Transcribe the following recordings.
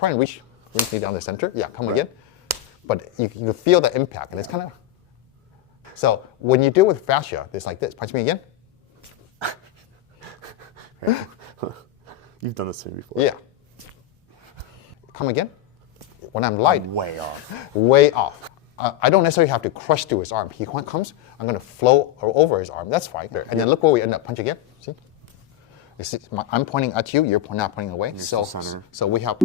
Try and reach me down the center. Yeah, come again. But you feel the impact, and it's kind of... So when you deal with fascia, it's like this. Punch me again. You've done this to me before. Yeah. Come again. When I'm light. I'm way off. Way off. I don't necessarily have to crush through his arm. He comes, I'm going to flow over his arm. That's fine. And then look where we end up. Punch again. See? You see, I'm pointing at you. You're not pointing away. So we have...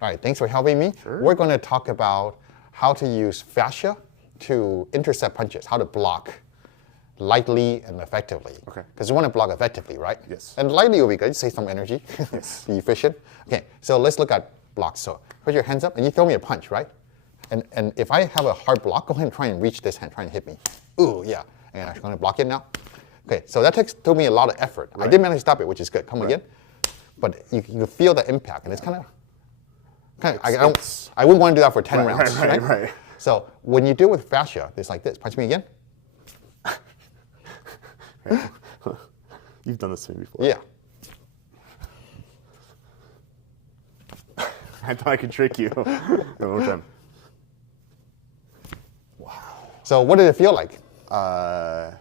All right, thanks for helping me. Sure. We're going to talk about how to use fascia to intercept punches, how to block lightly and effectively. Okay. Because you want to block effectively, right? Yes. And lightly will be good, save some energy, yes. Be efficient. Okay, so let's look at blocks. So put your hands up and you throw me a punch, right? And if I have a hard block, go ahead and try and reach this hand, try and hit me. Ooh, yeah. And I'm going to block it now. Okay, so that took me a lot of effort. Right. I did manage to stop it, which is good. Come again. But you feel the impact, and it's kind of... I wouldn't want to do that for 10 rounds, right? So when you deal with fascia, it's like this. Punch me again. You've done this to me before. Yeah. I thought I could trick you. One more time. Wow. So what did it feel like? I'm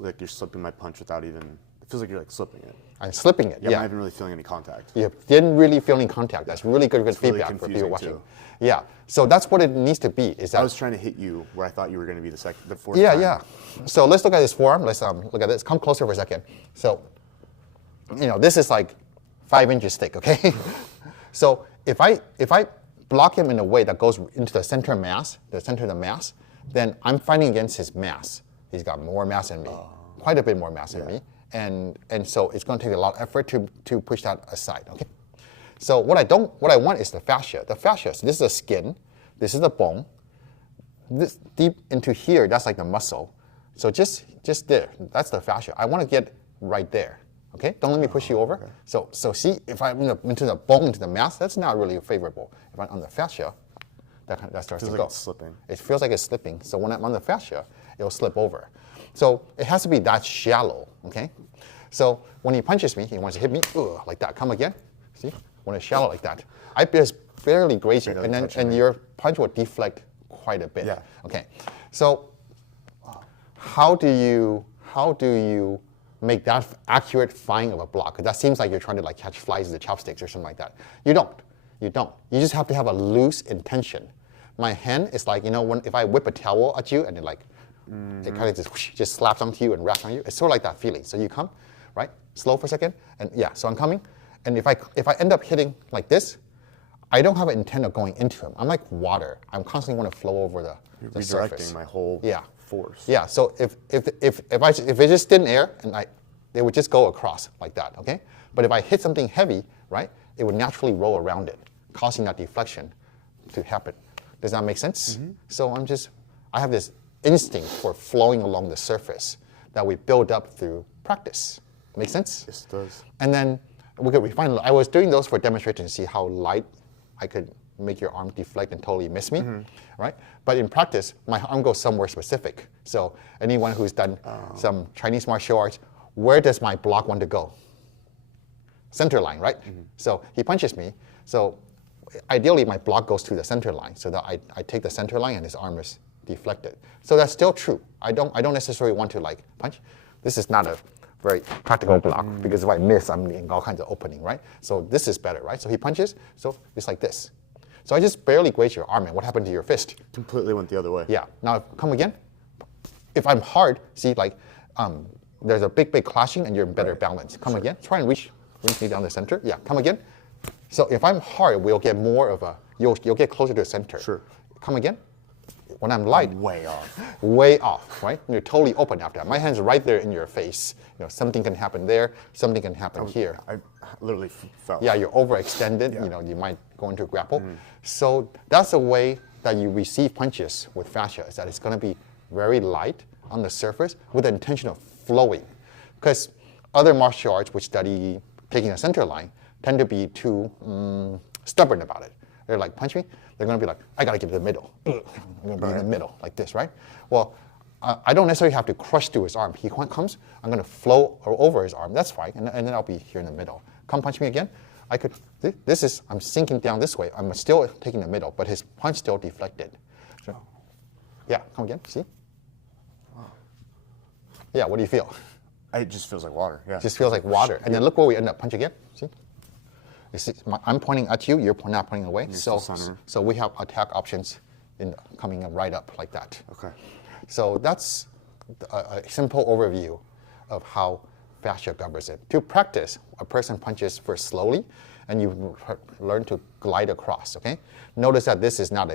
like you're slipping my punch without even... It feels like you're like slipping it. I'm slipping it, yeah. I'm not even really feeling any contact. You didn't really feel any contact. That's really good feedback really for people watching. Too. Yeah, so that's what it needs to be. Is that I was trying to hit you where I thought you were going to be the fourth time. Yeah. So let's look at this forearm. Let's look at this. Come closer for a second. So, this is like 5 inches thick, okay? So if I block him in a way that goes into the center mass, then I'm fighting against his mass. He's got more mass than me, quite a bit more mass than me. And so it's going to take a lot of effort to push that aside. Okay. So what I want is the fascia. The fascia. So this is the skin. This is the bone. This deep into here, that's like the muscle. So just there, that's the fascia. I want to get right there. Okay. Don't let me push you over. Okay. So see, if I'm into the bone, into the mass, that's not really favorable. If I'm on the fascia, that starts to go. It's slipping. It feels like it's slipping. So when I'm on the fascia, it'll slip over. So it has to be that shallow, okay? So when he punches me, he wants to hit me, like that. Come again. See? When it's shallow like that, I just barely graze you, and your punch will deflect quite a bit. Yeah. Okay. So how do you make that accurate firing of a block? Because that seems like you're trying to like catch flies with the chopsticks or something like that. You don't. You just have to have a loose intention. My hand is like, if I whip a towel at you and it like, it kind of just slaps onto you and wraps on you. It's sort of like that feeling. So you come, right? Slow for a second, and yeah. So I'm coming, and if I end up hitting like this, I don't have an intent of going into him. I'm like water. I'm constantly want to flow over the redirecting surface. My whole force. Yeah. So if it's just thin air and they would just go across like that. Okay. But if I hit something heavy, right, it would naturally roll around it, causing that deflection to happen. Does that make sense? Mm-hmm. So I have this instinct for flowing along the surface that we build up through practice. Make sense? Yes, it does. And then we could refine. I was doing those for demonstration to see how light I could make your arm deflect and totally miss me, right? But in practice, my arm goes somewhere specific. So anyone who's done some Chinese martial arts, where does my block want to go? Center line, right? So he punches me. So ideally, my block goes to the center line, so that I take the center line and his arm is deflected. So that's still true. I don't necessarily want to like punch. This is not a very practical block because if I miss, I'm in all kinds of opening, right? So this is better, right? So he punches, so it's like this. So I just barely grazed your arm, and what happened to your fist? Completely went the other way. Yeah. Now come again. If I'm hard, see, like there's a big clashing, and you're in better balance. Come again. Try and reach me down the center. Yeah. Come again. So if I'm hard, we'll get more of a. You'll get closer to the center. Sure. Come again. When I'm light, I'm way off. Way off, right? You're totally open after that. My hand's right there in your face. Something can happen there. Something can happen here. I literally fell. Yeah, you're overextended. Yeah. You might go into a grapple. So that's the way that you receive punches with fascia. Is that it's going to be very light on the surface with the intention of flowing. Because other martial arts which study taking a center line tend to be too stubborn about it. They're like, punch me. They're going to be like, I got to get to the middle. I'm going to be in the middle, like this, right? Well, I don't necessarily have to crush through his arm. He comes, I'm going to flow over his arm. That's fine, and then I'll be here in the middle. Come punch me again. I could. I'm sinking down this way. I'm still taking the middle, but his punch still deflected. So, yeah, come again. See? Yeah, what do you feel? It just feels like water. Yeah. It just feels like water. And then look where we end up. Punch again. See? You see, I'm pointing at you. You're not pointing away. So we have attack options coming right up like that. Okay. So that's a simple overview of how fascia governs it. To practice, a person punches first slowly, and you learn to glide across. Okay. Notice that this is not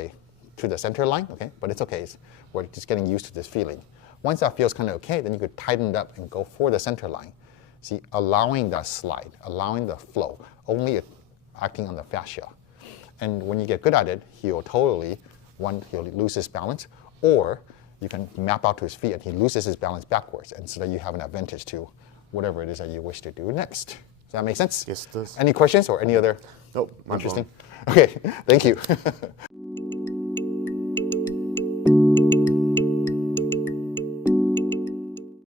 to the center line. Okay, but it's okay. We're just getting used to this feeling. Once that feels kind of okay, then you could tighten it up and go for the center line. See, allowing that slide, allowing the flow, only acting on the fascia. And when you get good at it, he'll lose his balance, or you can map out to his feet and he loses his balance backwards, and so that you have an advantage to whatever it is that you wish to do next. Does that make sense? Yes, it does. Any questions or any other Nope. interesting? Okay, thank you.